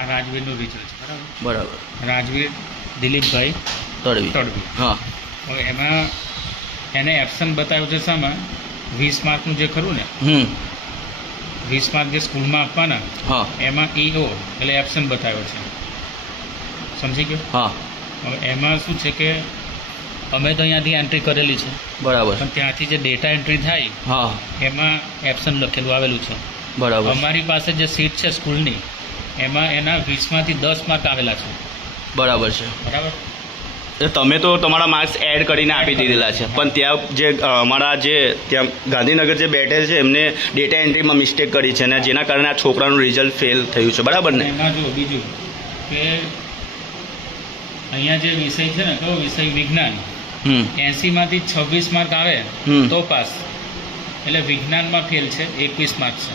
આ રાજવીરનું રિઝલ્ટ છે, બરાબર. બરાબર. રાજવીર દિલીપભાઈ તડવી. હા. હવે એમાં એને એબ્સન્ટ બતાવ્યું છે શામાં? 20 માર્કનું જે ખરું ને, 20 માર્ક જે સ્કૂલમાં આપવાના, હા. એમાં EO એટલે એબ્સન્ટ બતાવ્યો છે. સમજી ગયો? હા. હવે એમાં શું છે કે અમે તો અહીંયાથી એન્ટ્રી કરેલી છે, બરાબર. પણ ત્યાંથી જે ડેટા એન્ટ્રી થાય હા. એમાં એબ્સન્ટ લખેલું આવેલું છે. બરાબર. અમારી પાસે જે સીટ છે સ્કૂલની, એમાં એના 20માંથી 10 માર્ક આવેલા છે. બરાબર છે. બરાબર. એટલે તમે તો તમારા માર્ક્સ એડ કરીને આપી દીધેલા છે, પણ ત્યાં જે અમારા જે ત્યાં ગાંધીનગર જે બેઠેલ છે એમને ડેટા એન્ટ્રીમાં મિસ્ટેક કરી છે અને જેના કારણે આ છોકરાનું રિઝલ્ટ ફેલ થયું છે. બરાબર ને? એમાં જો બીજું કે અહીંયા જે વિષય છે ને, કયો વિષય? વિજ્ઞાન. 80માંથી 26 માર્ક આવે તો પાસ, એટલે વિજ્ઞાનમાં ફેલ છે. 21 માર્ક છે.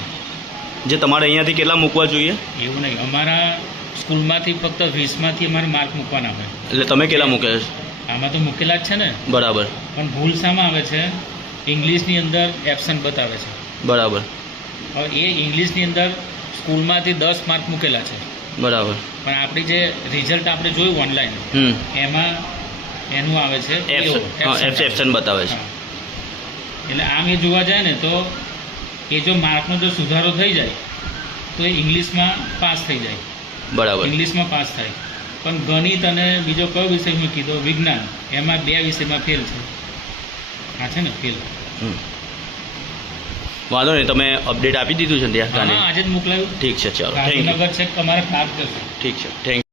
જે તમારે અહીંયાથી કેટલા મૂકવા જોઈએ? એવું નહીં, અમારા સ્કૂલમાંથી ફક્ત 20માંથી અમારે માર્ક મૂકવાના હોય. એટલે તમે કેટલા મૂકેલા છે? આમાં તો મૂકેલા જ છે ને. બરાબર. પણ ભૂલ શામાં આવે છે? ઇંગ્લિશની અંદર એબ્સન્ટ બતાવે છે. બરાબર. હવે એ ઇંગ્લિશની અંદર સ્કૂલમાંથી 10 માર્ક મૂકેલા છે, બરાબર. પણ આપણી જે રિઝલ્ટ આપણે જોયું ઓનલાઈન, એમાં એનું આવે છે એબ્સન્ટ બતાવે છે. એટલે આમ એ જોવા જાય ને તો એ જો માર્કનો જો સુધારો થઈ જાય તો એ ઇંગ્લિશમાં પાસ થઈ જાય. બરાબર. ઇંગ્લિશમાં પાસ થાય. પણ ગણિત અને બીજો કયો વિષય મેં કીધો? વિજ્ઞાન. એમાં 2 વિષયમાં ફેલ છે. આ છે ને ફેલ. વાંધો નહીં, તમે અપડેટ આપી દીધું છે ત્યાં? હા, આજે જ મોકલાયું. ઠીક છે, ચાલો. Thank you. ગાંધીનગર છે, તમારે કામ કરશે. ઠીક છે, થેન્ક યુ.